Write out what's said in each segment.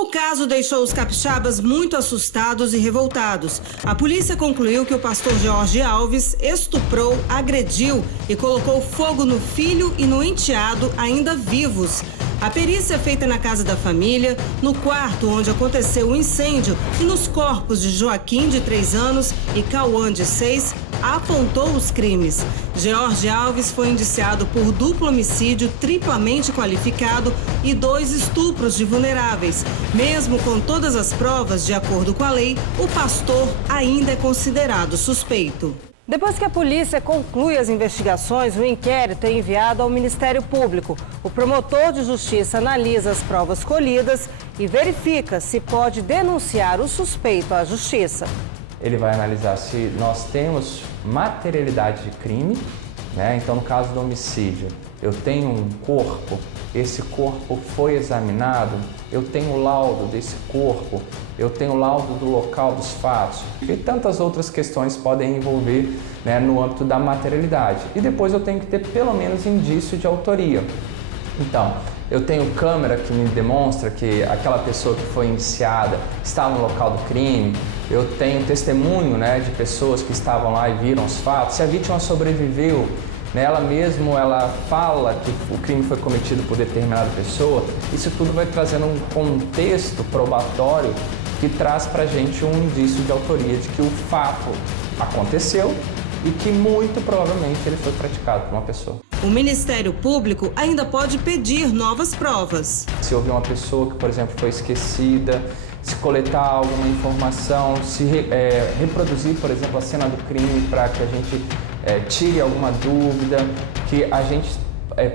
O caso deixou os capixabas muito assustados e revoltados. A polícia concluiu que o pastor Jorge Alves estuprou, agrediu e colocou fogo no filho e no enteado ainda vivos. A perícia feita na casa da família, no quarto onde aconteceu o incêndio e nos corpos de Joaquim, de 3 anos, e Cauã, de 6, apontou os crimes. Jorge Alves foi indiciado por duplo homicídio triplamente qualificado e 2 estupros de vulneráveis. Mesmo com todas as provas, de acordo com a lei, o pastor ainda é considerado suspeito. Depois que a polícia conclui as investigações, o inquérito é enviado ao Ministério Público. O promotor de justiça analisa as provas colhidas e verifica se pode denunciar o suspeito à justiça. Ele vai analisar se nós temos materialidade de crime, né? Então, no caso do homicídio, eu tenho um corpo, esse corpo foi examinado, eu tenho o laudo desse corpo, eu tenho o laudo do local dos fatos e tantas outras questões podem envolver, né, no âmbito da materialidade. E depois eu tenho que ter pelo menos indício de autoria. Então, eu tenho câmera que me demonstra que aquela pessoa que foi indiciada estava no local do crime. Eu tenho testemunho, né, de pessoas que estavam lá e viram os fatos. Se a vítima sobreviveu, né, ela fala que o crime foi cometido por determinada pessoa. Isso tudo vai trazendo um contexto probatório que traz para a gente um indício de autoria de que o fato aconteceu e que muito provavelmente ele foi praticado por uma pessoa. O Ministério Público ainda pode pedir novas provas. Se houve uma pessoa que, por exemplo, foi esquecida, se coletar alguma informação, se reproduzir, por exemplo, a cena do crime para que a gente tire alguma dúvida, que a gente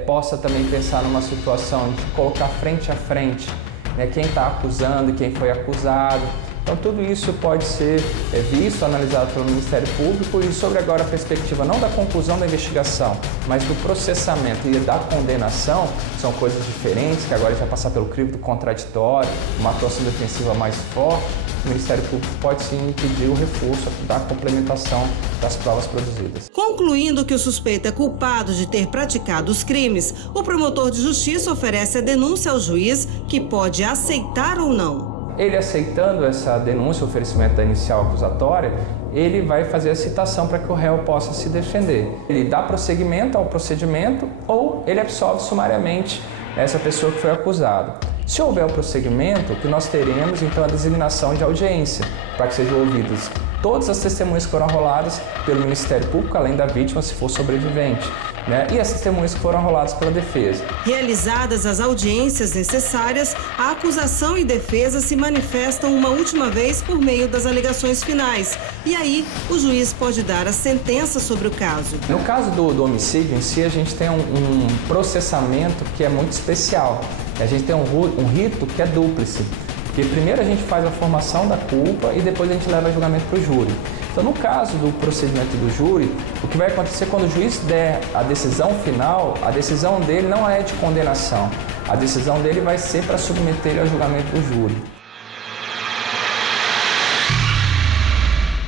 possa também pensar numa situação de colocar frente a frente, né, quem está acusando e quem foi acusado. Então, tudo isso pode ser visto, analisado pelo Ministério Público e sobre agora a perspectiva não da conclusão da investigação, mas do processamento e da condenação, são coisas diferentes, que agora vai passar pelo crivo do contraditório, uma atuação defensiva mais forte. O Ministério Público pode sim impedir o reforço da complementação das provas produzidas. Concluindo que o suspeito é culpado de ter praticado os crimes, o promotor de justiça oferece a denúncia ao juiz, que pode aceitar ou não. Ele aceitando essa denúncia, o oferecimento da inicial acusatória, ele vai fazer a citação para que o réu possa se defender. Ele dá prosseguimento ao procedimento ou ele absolve sumariamente essa pessoa que foi acusada. Se houver o prosseguimento, o que nós teremos, então, a designação de audiência, para que sejam ouvidas todas as testemunhas que foram arroladas pelo Ministério Público, além da vítima, se for sobrevivente, né? E as testemunhas que foram arroladas pela defesa. Realizadas as audiências necessárias, a acusação e defesa se manifestam uma última vez por meio das alegações finais. E aí, o juiz pode dar a sentença sobre o caso. No caso do homicídio em si, a gente tem um processamento que é muito especial. A gente tem um rito que é dúplice. Porque primeiro a gente faz a formação da culpa e depois a gente leva o julgamento para o júri. Então, no caso do procedimento do júri, o que vai acontecer quando o juiz der a decisão final, a decisão dele não é de condenação. A decisão dele vai ser para submeter ele ao julgamento do júri.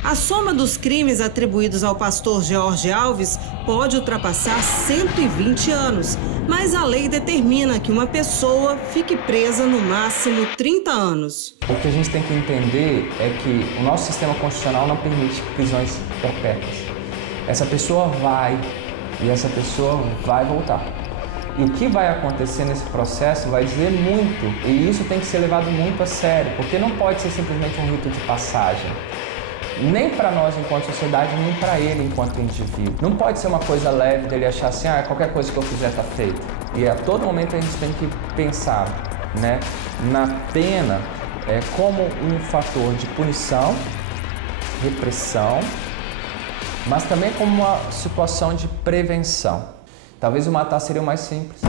A soma dos crimes atribuídos ao pastor Jorge Alves pode ultrapassar 120 anos, mas a lei determina que uma pessoa fique presa no máximo 30 anos. O que a gente tem que entender é que o nosso sistema constitucional não permite prisões perpétuas. Essa pessoa vai e essa pessoa vai voltar. E o que vai acontecer nesse processo vai dizer muito, e isso tem que ser levado muito a sério, porque não pode ser simplesmente um rito de passagem. Nem para nós enquanto sociedade, nem para ele enquanto indivíduo. Não pode ser uma coisa leve dele achar assim, qualquer coisa que eu fizer está feita. E a todo momento a gente tem que pensar, né, na pena como um fator de punição, repressão, mas também como uma situação de prevenção. Talvez o matar seria o mais simples.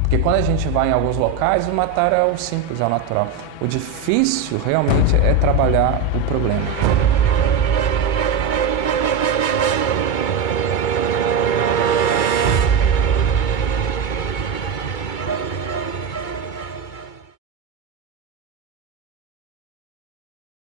Porque quando a gente vai em alguns locais, o matar é o simples, é o natural. O difícil realmente é trabalhar o problema.